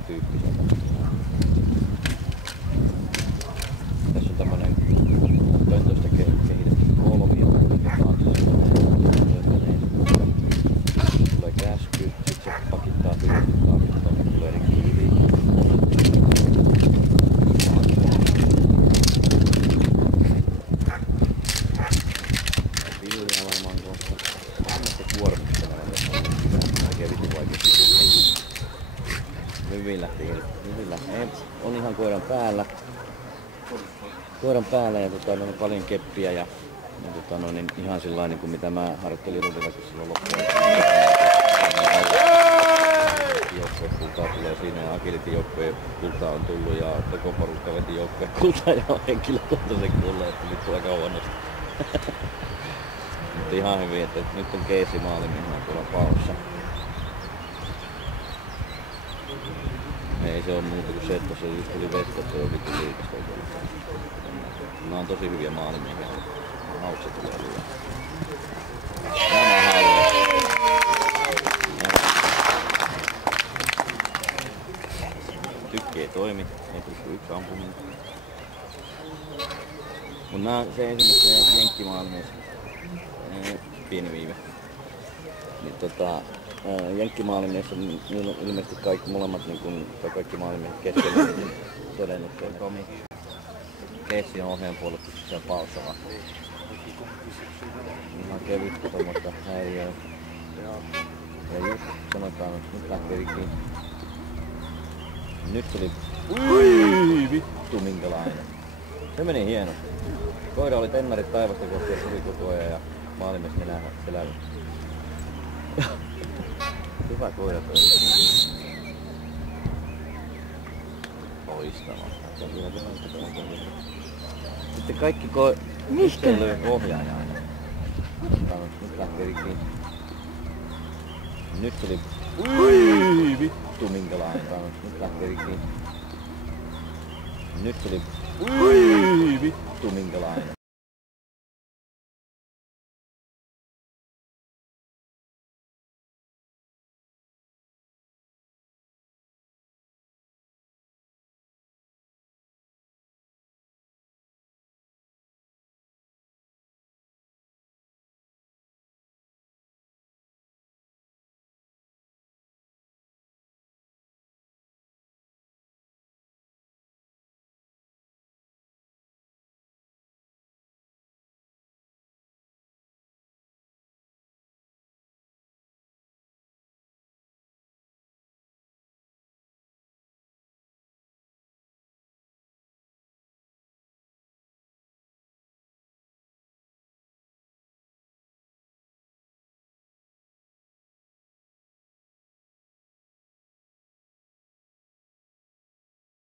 tyyppiseltä. Tässä on tämmönen pöntöstä kehitetty kolmio, mikä tulee käsky, sit se pakittaa piruttaa, sitten tulee rikki. Viljaa varmaan kohta. Varmasti kuormitteleva. Oikein vittu vaikea. Hyvin lähti. On ihan koiran päällä. Ja on paljon keppiä ja niin ihan sillain kuin mitä mä harjoittelin Rudillakin silloin loppuun. Joukkojen kultaa tulee siinä ja agility joukkojen kultaa on tullut ja koko porukka veti joukkojen kultaa ja henkilökohtaisen kulleen, että nyt tulee kauannosta. Mutta ihan hyvin, että nyt on Keesi maalimiehenä tuolla paossa. Ei se on muuta kuin se, että se just tuli vettä, että se on vittu liikasta oikein. Nämä on tosi hyviä maalimiehiä. Haukset tulee hyvää. Nämä haluaa. Tykki ei toimi, ei pysty yksi ampuminen. Mut nää se ensimmäistä jenkkimaailmies. Pieni viive. Niin jenkkimaailmies on ilmeisesti kaikki molemmat tai kaikki maailmiehet keskellä todennut, että Tomi Keessi on ohjeen puolustuksessa siellä paossa vaan. Ihan kevyttä tommoista häiriöä. Ja just sanotaan, että nyt lähtee rikkiin. Nyt tuli... Ui vittu minkälainen. Se meni hienosti. Koira oli tennarit taivasta kohti ja tuli koko ajan ja maalimies nenää selällä. Hyvä koira toi. Loistavaa. Sitten kaikki Mistä löi ohjaaja aina? Nyt lähtee rikkiin. Nyt tuli... Ui vittu minkälainen. Nyt lähtee rikkiin. Nyt tuli... Ui vittu